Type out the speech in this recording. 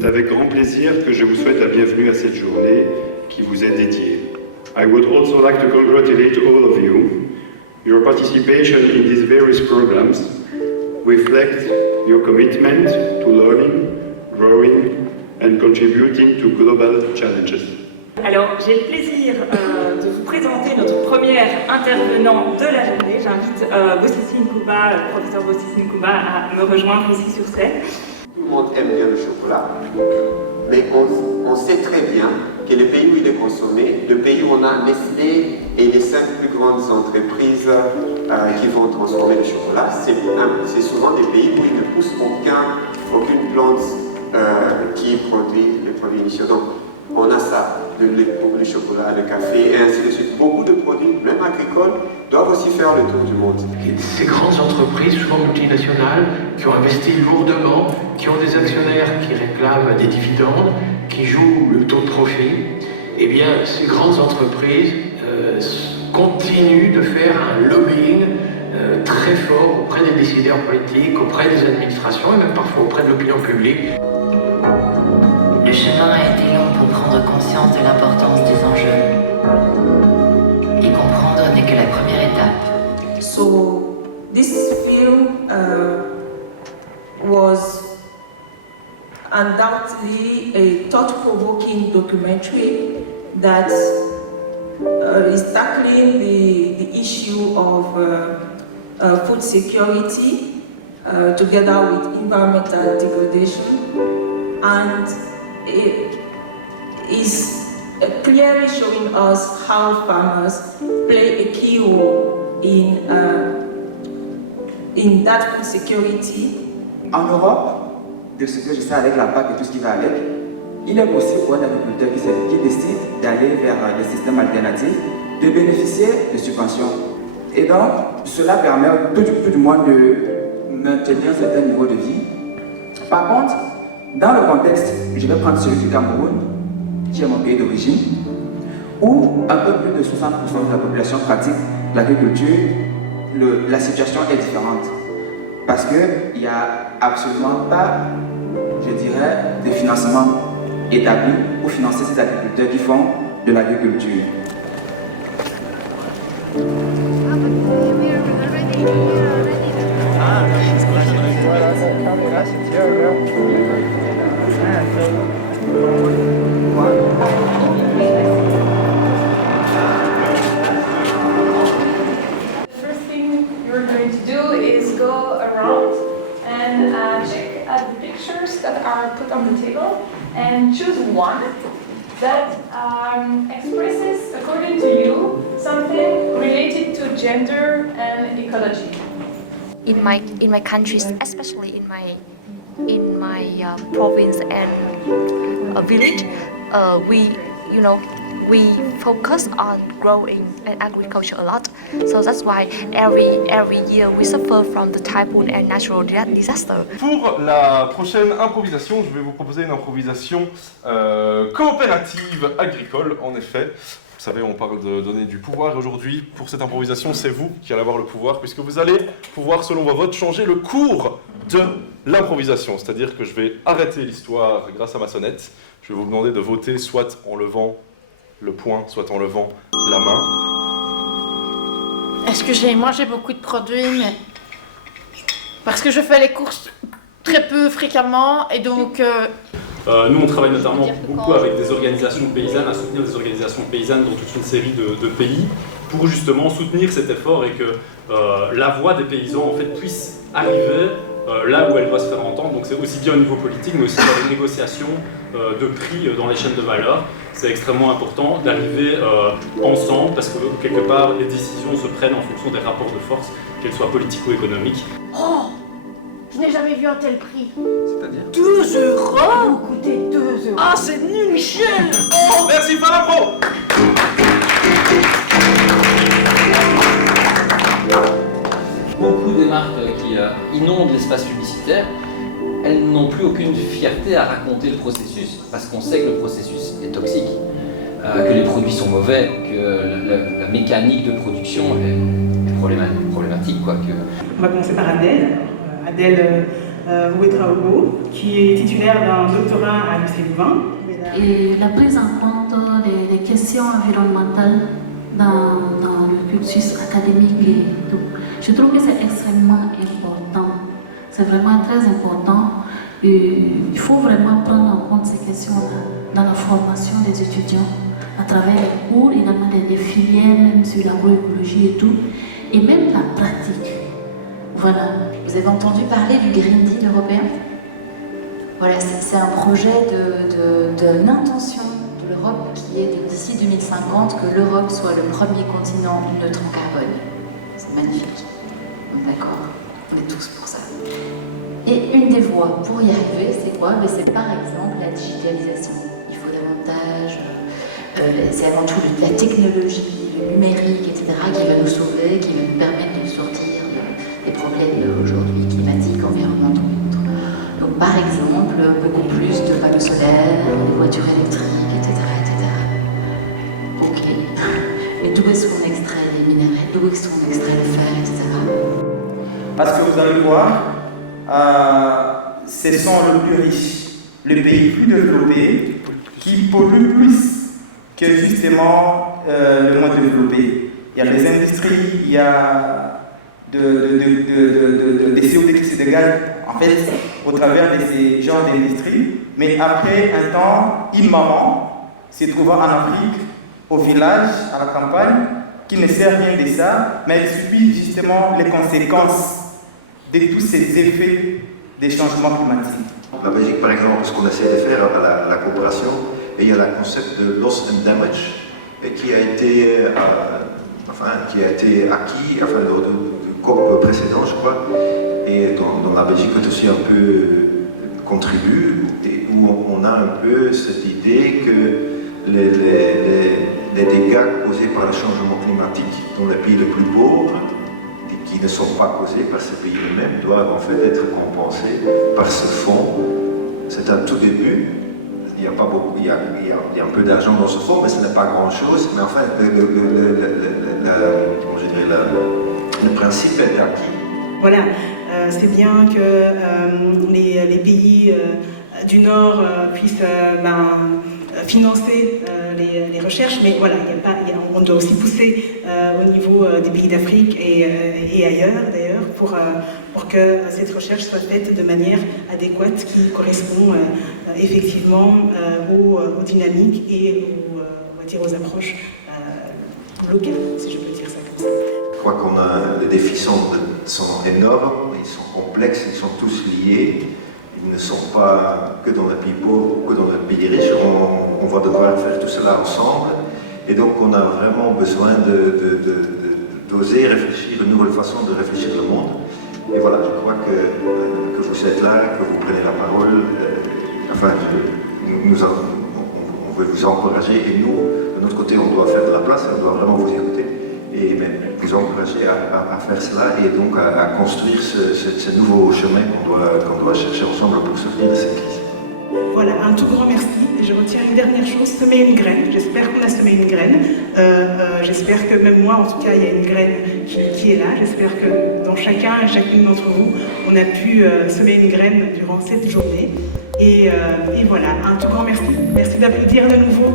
C'est avec grand plaisir que je vous souhaite la bienvenue à cette journée qui vous est dédiée. I would also like to congratulate all of you. Your participation in these various programs reflect your commitment to learning, growing and contributing to global challenges. Alors, j'ai le plaisir de vous présenter notre premier intervenant de la journée. J'invite Bossissi Nkouba, le professeur Bossissi Nkouba, à me rejoindre ici sur scène. Tout le monde aime bien le chocolat, mais on sait très bien que le pays où il est consommé, le pays où on a Nestlé et les 5 plus grandes entreprises qui vont transformer le chocolat, c'est souvent des pays où il ne pousse aucune plante qui produit les produits initiaux. Donc, on a ça, pour le chocolat, le café, et ainsi de suite. Beaucoup de produits, même agricoles, doivent aussi faire le tour du monde. Ces grandes entreprises, souvent multinationales, qui ont investi lourdement, qui ont des actionnaires qui réclament des dividendes, qui jouent le taux de profit, eh bien, ces grandes entreprises continuent de faire un lobbying très fort auprès des décideurs politiques, auprès des administrations et même parfois auprès de l'opinion publique. Le chemin a été long pour prendre conscience de l'importance des enjeux. Et comprendre n'est que la première étape. So this film was undoubtedly a thought-provoking documentary that is tackling the issue of food security together with environmental degradation, and it is clearly showing us how farmers play a key role in that food security. En Europe, de ce que je sais avec la PAC et tout ce qui va avec, il est possible pour un agriculteur qui décide d'aller vers des systèmes alternatifs de bénéficier de subventions. Et donc, cela permet tout du moins de maintenir un certain niveau de vie. Par contre, dans le contexte, je vais prendre celui du Cameroun, qui est mon pays d'origine, où un peu plus de 60% de la population pratique l'agriculture, la situation est différente. Parce qu'il n'y a absolument pas, je dirais, de financement établi pour financer ces agriculteurs qui font de l'agriculture. That are put on the table and choose one that expresses, according to you, something related to gender and ecology. In my countries, especially in my province and village, we focus on growing and agriculture a lot. So that's why every year we suffer from the typhoon and natural disaster. Pour la prochaine improvisation, je vais vous proposer une improvisation coopérative agricole, en effet. Vous savez, on parle de donner du pouvoir. Aujourd'hui, pour cette improvisation, c'est vous qui allez avoir le pouvoir, puisque vous allez pouvoir, selon vos votes, changer le cours de l'improvisation. C'est-à-dire que je vais arrêter l'histoire grâce à ma sonnette. Je vais vous demander de voter soit en levant le poing, soit en levant la main. Excusez-moi, j'ai beaucoup de produits, mais parce que je fais les courses très peu fréquemment, et donc... Nous, on travaille notamment beaucoup avec des organisations paysannes, à soutenir des organisations paysannes dans toute une série de pays, pour justement soutenir cet effort et que la voix des paysans en fait, puisse arriver là où elle doit se faire entendre. Donc c'est aussi bien au niveau politique, mais aussi dans les négociations de prix dans les chaînes de valeur. C'est extrêmement important d'arriver ensemble, parce que quelque part, les décisions se prennent en fonction des rapports de force, qu'elles soient politiques ou économiques. Oh, je n'ai jamais vu un tel prix. C'est-à-dire 2 €. Vous coûtez 2 €. Ah, c'est nul, Michel. Oh, merci, Falapro. Beaucoup des marques qui inondent l'espace publicitaire, elles n'ont plus aucune fierté à raconter le processus, parce qu'on sait que le processus est toxique, que les produits sont mauvais, que la mécanique de production est problématique. On va commencer par Adèle. Adèle Ouedraogo, qui est titulaire d'un doctorat à l'UC Louvain. Et la prise en compte des questions environnementales dans le cursus académique et tout. Je trouve que c'est extrêmement important. C'est vraiment très important. Il faut vraiment prendre en compte ces questions-là dans la formation des étudiants, à travers les cours, également des filières, même sur l'agroécologie et tout, et même la pratique. Voilà. Vous avez entendu parler du Green Deal européen? Voilà, c'est un projet de l'intention de l'Europe qui est d'ici 2050 que l'Europe soit le premier continent neutre en carbone. C'est magnifique. D'accord, on est tous pour ça. Et une des voies pour y arriver, c'est quoi? C'est par exemple la digitalisation. Il faut davantage, c'est avant tout la technologie, le numérique, etc. qui va nous sauver, qui va nous permettre de sortir des problèmes d'aujourd'hui, climatiques, environnementaux et autres. Donc par exemple, beaucoup plus de panneaux solaires, de voitures électriques, etc. Ok. Mais d'où est-ce qu'on extrait les minéraux? D'où est-ce qu'on extrait le fer, etc. Parce que vous allez voir, ce sont les plus riches, les pays plus développés, qui polluent plus que justement le moins développé. Il y a des industries, il y a des CO2 de gaz, en fait, au travers de ces genres d'industries. Mais après un temps, une maman se trouvant en Afrique, au village, à la campagne, qui ne sait rien de ça, mais elle subit justement les conséquences de tous ces effets des changements climatiques. La Belgique, par exemple, ce qu'on essaie de faire à la coopération, et il y a le concept de loss and damage, et qui a été acquis du COP précédent, je crois, et dont la Belgique peut aussi un peu contribuer, et où on a un peu cette idée que les dégâts causés par le changement climatique dans les pays les plus pauvres, qui ne sont pas causés par ces pays eux-mêmes, doivent en fait être compensés par ce fonds. C'est un tout début. Il y a pas beaucoup, il y a un peu d'argent dans ce fonds, mais ce n'est pas grand-chose. Mais enfin, le principe est acquis. Voilà, c'est bien que les pays du Nord puissent financer les recherches, mais voilà, on doit aussi pousser au niveau des pays d'Afrique et ailleurs d'ailleurs pour que cette recherche soit faite de manière adéquate qui correspond effectivement aux dynamiques et aux approches locales, si je peux dire ça comme ça. Je crois que les défis sont énormes, ils sont complexes, ils sont tous liés. Ils ne sont pas que dans les pays pauvres ou que dans les pays riches. On va devoir faire tout cela ensemble. Et donc on a vraiment besoin d'oser réfléchir, une nouvelle façon de réfléchir le monde. Et voilà, je crois que vous êtes là, que vous prenez la parole. On veut vous encourager. Et nous, de notre côté, on doit faire de la place, on doit vraiment vous écouter. Et même vous encourager à faire cela et donc à construire ce nouveau chemin qu'on doit chercher ensemble pour sortir de cette crise. Voilà, un tout grand merci. Je retiens une dernière chose, semer une graine. J'espère qu'on a semé une graine. J'espère que même moi, en tout cas, il y a une graine qui est là. J'espère que dans chacun et chacune d'entre vous, on a pu semer une graine durant cette journée. Et voilà, un tout grand merci. Merci d'applaudir de nouveau.